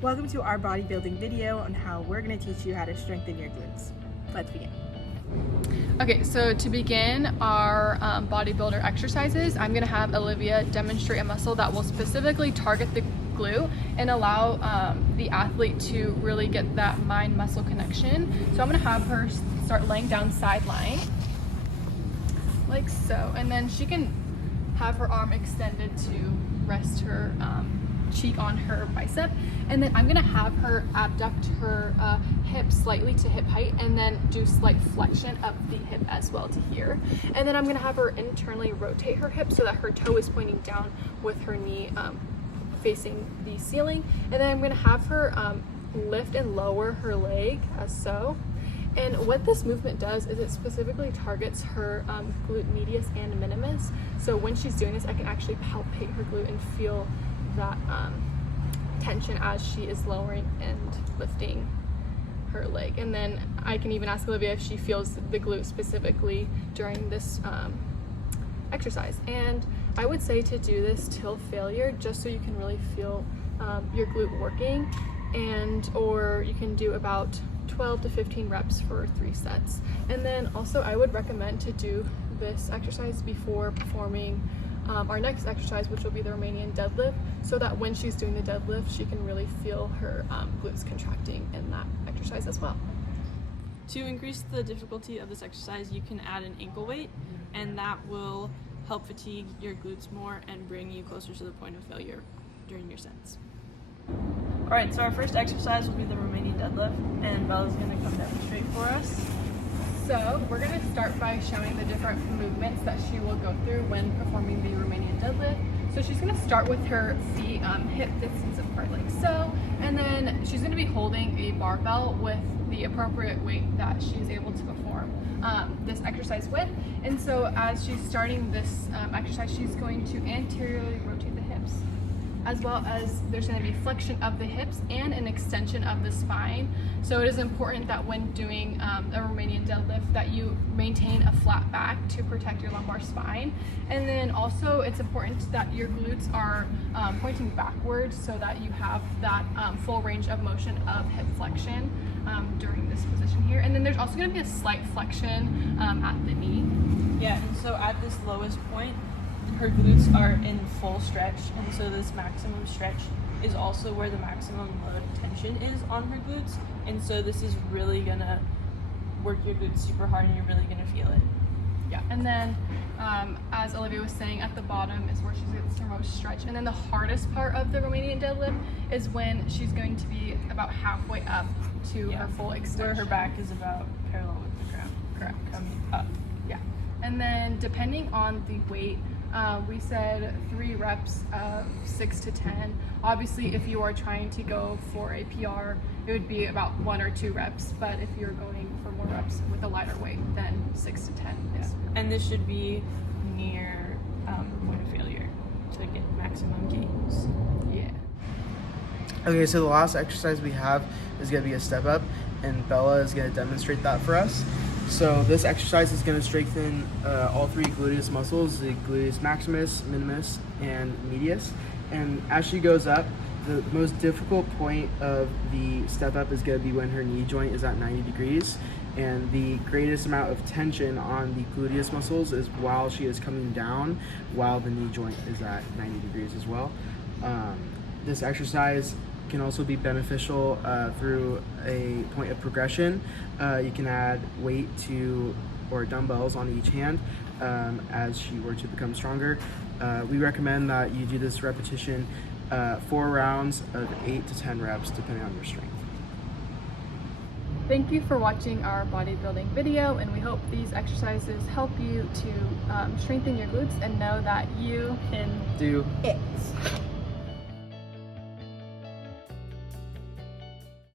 Welcome to our bodybuilding video on how we're going to teach you how to strengthen your glutes. Let's begin. Okay, so to begin our bodybuilder exercises, I'm going to have Olivia demonstrate a muscle that will specifically target the glute and allow the athlete to really get that mind-muscle connection. So I'm going to have her start laying down sideline, like so, and then she can have her arm extended to rest her cheek on her bicep, and then I'm gonna have her abduct her hip slightly to hip height and then do slight flexion of the hip as well to here, and then I'm gonna have her internally rotate her hip so that her toe is pointing down with her knee facing the ceiling, and then I'm gonna have her lift and lower her leg as so. And what this movement does is it specifically targets her glute medius and minimus. So when she's doing this, I can actually palpate her glute and feel that tension as she is lowering and lifting her leg. And then I can even ask Olivia if she feels the glute specifically during this exercise. And I would say to do this till failure, just so you can really feel your glute working, and or you can do about 12 to 15 reps for 3 sets. And then also I would recommend to do this exercise before performing our next exercise, which will be the Romanian deadlift, so that when she's doing the deadlift, she can really feel her glutes contracting in that exercise as well. To increase the difficulty of this exercise, you can add an ankle weight, and that will help fatigue your glutes more and bring you closer to the point of failure during your sets. Alright, so our first exercise will be the Romanian deadlift, and Bella's going to come demonstrate for us. So we're going to start by showing the different movements that she will go through when performing the Romanian deadlift. So she's going to start with her feet hip distance apart like so, and then she's going to be holding a barbell with the appropriate weight that she's able to perform this exercise with. And so as she's starting this exercise, she's going to anteriorly rotate the hips, as well as there's going to be flexion of the hips and an extension of the spine. So it is important that when doing a Romanian deadlift that you maintain a flat back to protect your lumbar spine. And then also it's important that your glutes are pointing backwards so that you have that full range of motion of hip flexion during this position here. And then there's also going to be a slight flexion at the knee. Yeah, and so at this lowest point, her glutes are in full stretch, and so this maximum stretch is also where the maximum load tension is on her glutes, and so this is really gonna work your glutes super hard and you're really gonna feel it. Yeah, and then as Olivia was saying, at the bottom is where she gets her most stretch, and then the hardest part of the Romanian deadlift is when she's going to be about halfway up to her full extension. Where her back is about parallel with the ground. Correct. Coming up. Yeah, and then depending on the weight, we said 3 reps of 6 to 10. Obviously, if you are trying to go for a PR, it would be about 1 or 2 reps. But if you're going for more reps with a lighter weight, then 6 to 10. Yeah. And this should be near point of failure to get maximum gains. Yeah. Okay, so the last exercise we have is going to be a step up, and Bella is going to demonstrate that for us. So this exercise is going to strengthen all 3 gluteus muscles, the gluteus maximus, minimus, and medius. And as she goes up, the most difficult point of the step up is going to be when her knee joint is at 90 degrees. And the greatest amount of tension on the gluteus muscles is while she is coming down, while the knee joint is at 90 degrees as well. This exercise can also be beneficial through a point of progression. You can add weight to or dumbbells on each hand as she were to become stronger. We recommend that you do this repetition 4 rounds of 8 to 10 reps depending on your strength. Thank you for watching our bodybuilding video, and we hope these exercises help you to strengthen your glutes and know that you can Do it.